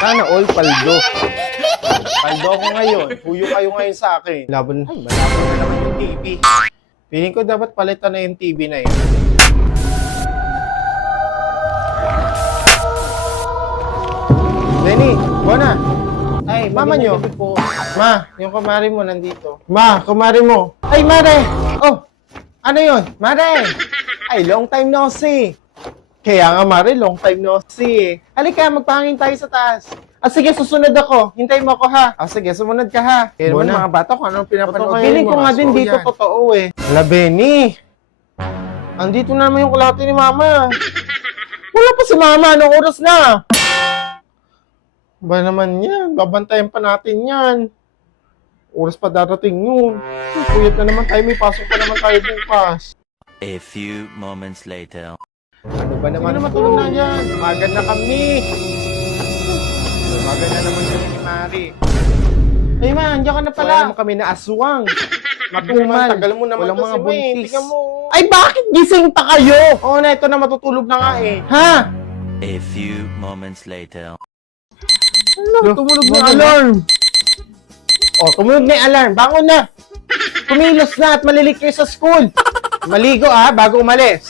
Sana all paldo. Paldo ako ngayon. Huyo kayo ngayon sa akin. Laban, ay, malabo na naman yung TV. Feeling ko dapat palitan na yung TV na yun. Lenny, Bona. Ay, mama nyo. Ma, yung kumari mo nandito. Ma, kumari mo. Ay, Mare! Oh, ano yun? Mare! Ay, long time no see. Kaya nga, Mare, long time no see. Halika, magpahangin tayo sa taas. Ah, sige, susunod ako. Hintayin mo ako, ha? Ah, sige, sumunod ka, ha? Kaya naman, mga bata, kung anong pinapanood. Feeling ko nga din dito, totoo, eh. Hala, Benny. Andito na naman yung kulati ni Mama. Wala pa si Mama. Anong oras na? Ba naman yan? Babantayan pa natin yan. Oras pa darating yun. Puyat na naman tayo. May pasok pa naman tayo bukas. A few moments later. Ano ba naman? Sige na matulog na yan. Umagan na kami. Umagan na naman kami ni Mari. Ay ma, andiyan ka na pala. Wala naman kami na aswang. Matumal. Tagal mo naman walang mga buntis. Tingnan mo. Ay bakit gising pa kayo? Oo na, ito na matutulog na nga eh. Ha? A few moments later. Ano? Tumunog na alarm. Oh, tumunog na yung alarm. Bangon na. Kumilos na at malilik kayo sa school. Maligo bago umalis.